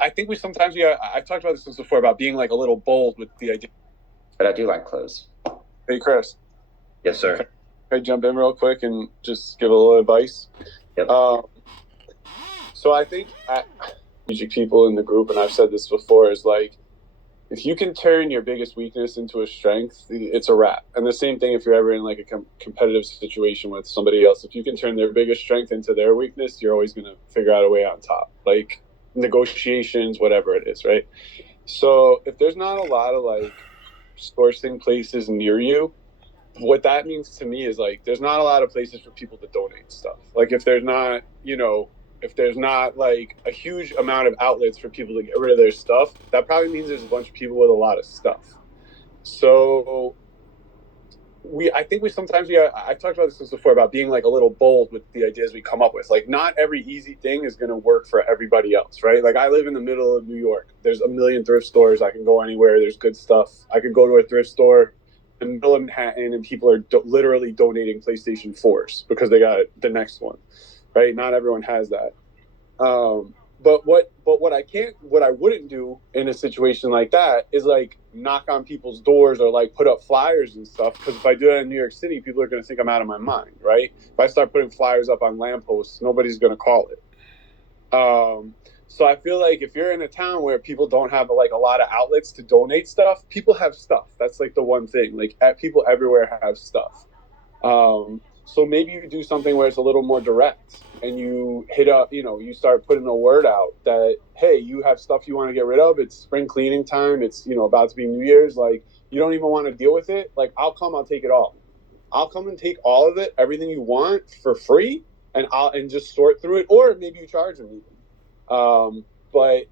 I think we sometimes I've talked about this before about being like a little bold with the idea. But I do like clothes. Hey, Chris. Yes, sir. Can I jump in real quick and just give a little advice? Yep. So I think strategic people in the group, and I've said this before, is like if you can turn your biggest weakness into a strength, it's a wrap. And the same thing if you're ever in like a competitive situation with somebody else. If you can turn their biggest strength into their weakness, you're always going to figure out a way on top. Like negotiations, whatever it is, right? So if there's not a lot of like sourcing places near you, what that means to me is like there's not a lot of places for people to donate stuff. Like if there's not, if there's not like a huge amount of outlets for people to get rid of their stuff, that probably means there's a bunch of people with a lot of stuff. So I think I've talked about this before about being like a little bold with the ideas we come up with. Like not every easy thing is going to work for everybody else, right? Like I live in the middle of New York. There's a million thrift stores. I can go anywhere. There's good stuff. I could go to a thrift store in the middle of Manhattan and people are literally donating PlayStation 4s because they got the next one, right? Not everyone has that. But what I wouldn't do in a situation like that is like knock on people's doors or like put up flyers and stuff. Because if I do that in New York City, people are going to think I'm out of my mind, right? If I start putting flyers up on lampposts, nobody's going to call it. So I feel like if you're in a town where people don't have like a lot of outlets to donate stuff, people have stuff. That's like the one thing. Like people everywhere have stuff. So maybe you do something where it's a little more direct and you hit up, you start putting a word out that, hey, you have stuff you want to get rid of. It's spring cleaning time. It's, about to be New Year's. Like, you don't even want to deal with it. Like, I'll take it all. I'll come and take all of it, everything you want for free, and just sort through it. Or maybe you charge them even. But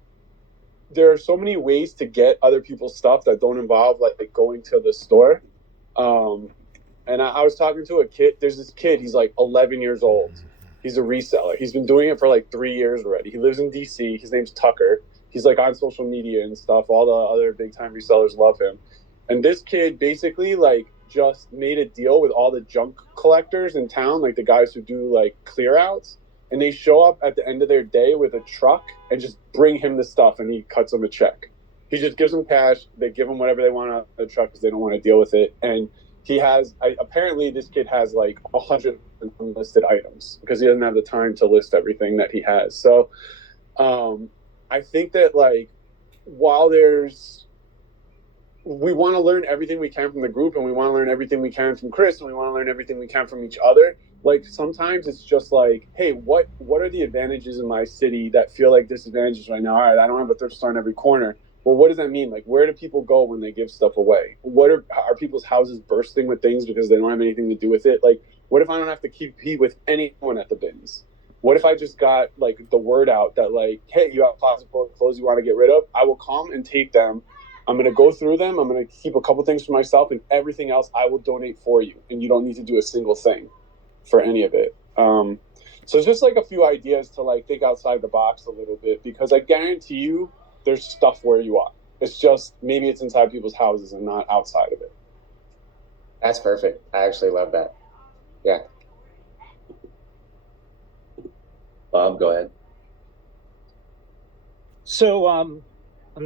there are so many ways to get other people's stuff that don't involve like going to the store. Um, and I was talking to a kid. There's this kid. He's like 11 years old. He's a reseller. He's been doing it for like 3 years already. He lives in DC. His name's Tucker. He's like on social media and stuff. All the other big time resellers love him. And this kid basically like just made a deal with all the junk collectors in town, like the guys who do like clear outs. And they show up at the end of their day with a truck and just bring him the stuff and he cuts them a check. He just gives them cash. They give him whatever they want out of the truck because they don't want to deal with it. And apparently this kid has like 100 unlisted items because he doesn't have the time to list everything that he has. So I think that like while we want to learn everything we can from the group and we want to learn everything we can from Chris and we want to learn everything we can from each other, like sometimes it's just like, hey, what are the advantages in my city that feel like disadvantages right now? All right, I don't have a thrift store in every corner. Well, what does that mean? Like, where do people go when they give stuff away? What are people's houses bursting with things because they don't have anything to do with it? Like, what if I don't have to compete with anyone at the bins? What if I just got like the word out that like, hey, you have a closet full of clothes you want to get rid of? I will come and take them. I'm going to go through them. I'm going to keep a couple things for myself, and everything else I will donate for you. And you don't need to do a single thing for any of it. So it's just like a few ideas to like think outside the box a little bit because I guarantee you there's stuff where you are. It's just maybe it's inside people's houses and not outside of it. That's perfect. I actually love that. Yeah. Bob, go ahead. So